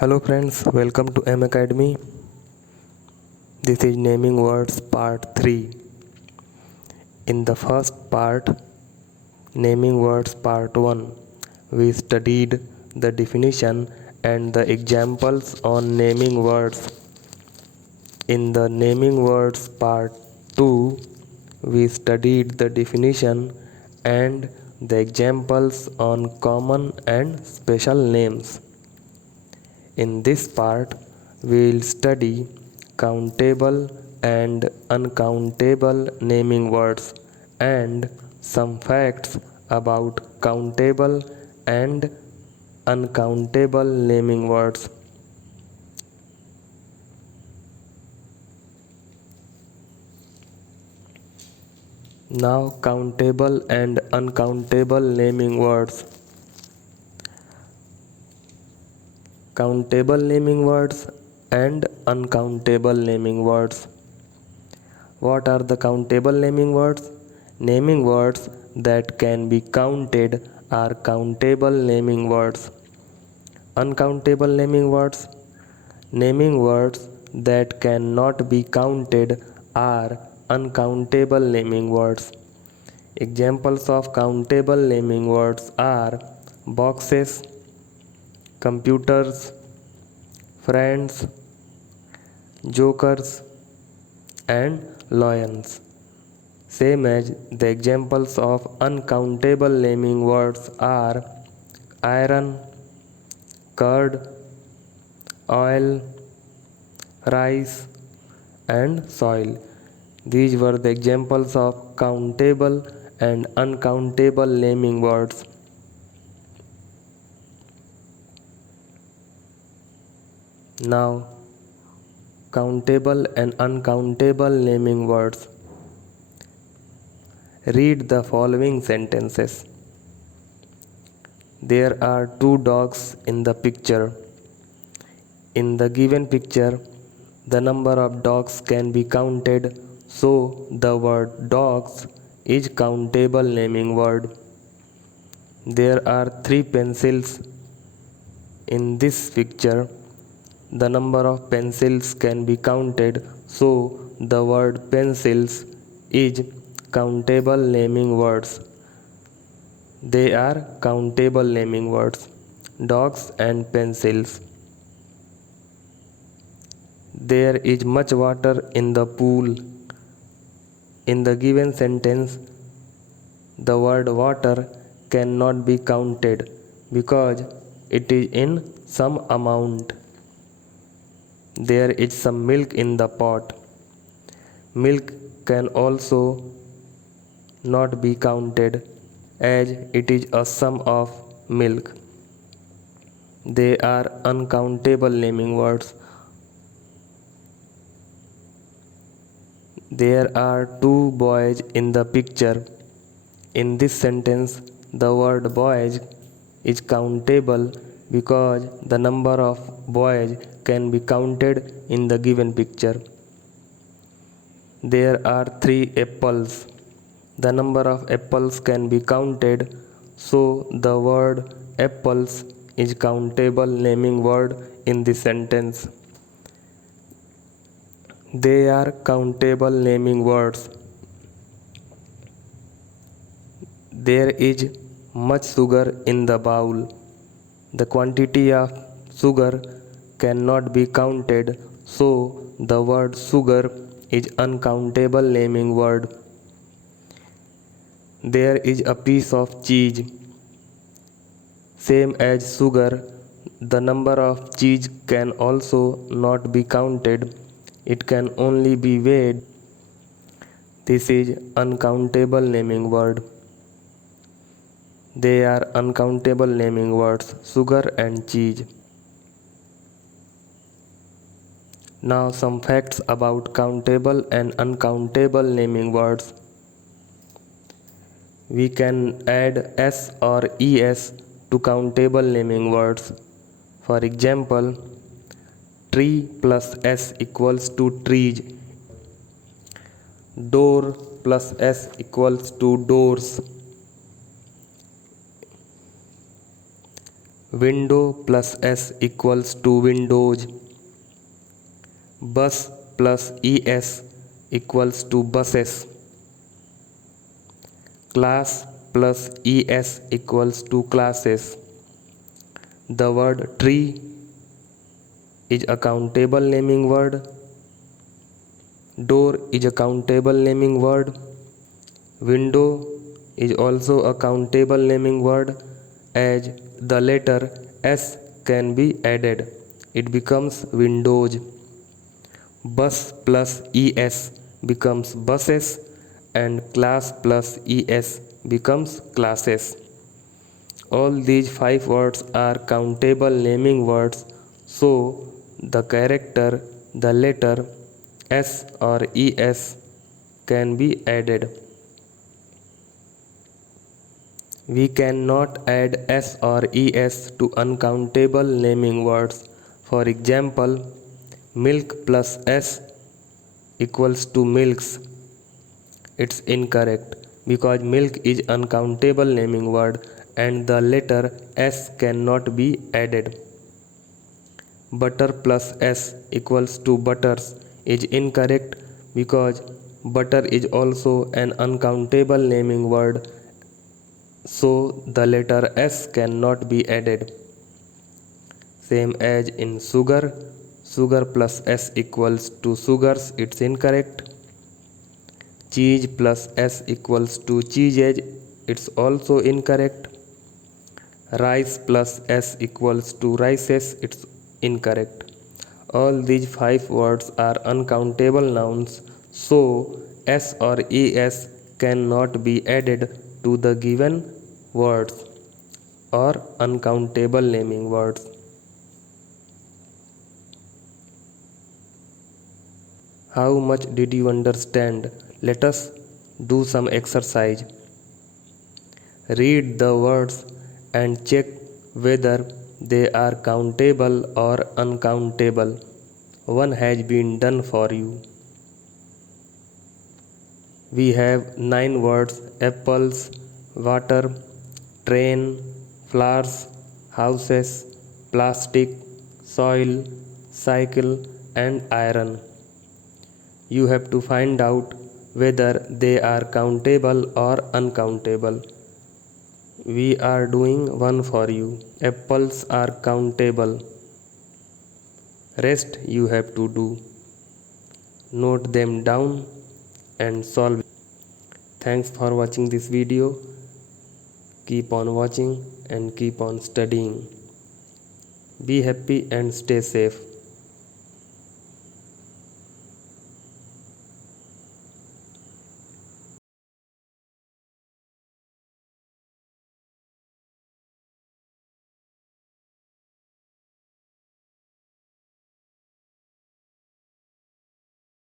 Hello friends, welcome to M Academy. This is naming words part 3. In the first part, naming words part 1, we studied the definition and the examples on naming words. In the naming words part 2, we studied the definition and the examples on common and special names. In this part, we will study countable and uncountable naming words and some facts about countable and uncountable naming words. Now, countable and uncountable naming words. Countable naming words and uncountable naming words. What are the countable naming words? Naming words that can be counted are countable naming words. Uncountable naming words. Naming words that cannot be counted are uncountable naming words. Examples of countable naming words are boxes, computers, friends, jokers, and lions. Same as the examples of uncountable naming words are iron, curd, oil, rice, and soil. These were the examples of countable and uncountable naming words. Now, countable and uncountable naming words. Read the following sentences. There are two dogs in the picture. In the given picture, the number of dogs can be counted, so the word dogs is countable naming word. There are three pencils in this picture. The number of pencils can be counted, so the word pencils is countable naming words. They are countable naming words. Dogs and pencils. There is much water in the pool. In the given sentence, the word water cannot be counted because it is in some amount. There is some milk in the pot. Milk can also not be counted as it is a sum of milk. They are uncountable naming words. There are two boys in the picture. In this sentence, the word boys is countable because the number of boys can be counted in the given picture. There are three apples. The number of apples can be counted, so the word apples is countable naming word in this sentence. They are countable naming words. There is much sugar in the bowl. The quantity of sugar cannot be counted, so the word sugar is uncountable naming word. There is a piece of cheese. Same as sugar, the number of cheese can also not be counted. It can only be weighed. This is uncountable naming word. They are uncountable naming words, sugar and cheese. Now some facts about countable and uncountable naming words. We can add s or es to countable naming words. For example, tree plus s equals to trees. Door plus s equals to doors. window plus s equals to windows. Bus plus es equals to buses. Class plus es equals to classes. The word tree is a countable naming word. Door is a countable naming word. Window is also a countable naming word, as the letter s can be added. It becomes windows. Bus plus es becomes buses, and class plus es becomes classes. All these 5 words are countable naming words, so the character, the letter s or es can be added. We cannot add s or es to uncountable naming words. For example, milk plus s equals to milks. It's incorrect because milk is uncountable naming word and the letter s cannot be added. Butter plus s equals to butters is incorrect because butter is also an uncountable naming word, so the letter s cannot be added. Same as in sugar, sugar plus s equals to sugars, it's incorrect. Cheese plus s equals to cheeses, it's also incorrect. Rice plus s equals to rices, it's incorrect. All these 5 words are uncountable nouns, so s or es cannot be added to the given words or uncountable naming words. How much did you understand? Let us do some exercise. Read the words and check whether they are countable or uncountable. One has been done for you. We have 9 words: apples, water, train, flowers, houses, plastic, soil, cycle, and iron. You have to find out whether they are countable or uncountable. We are doing one for you. Apples are countable. Rest you have to do. Note them down and solve. Thanks for watching this video. Keep on watching and keep on studying. Be happy and stay safe.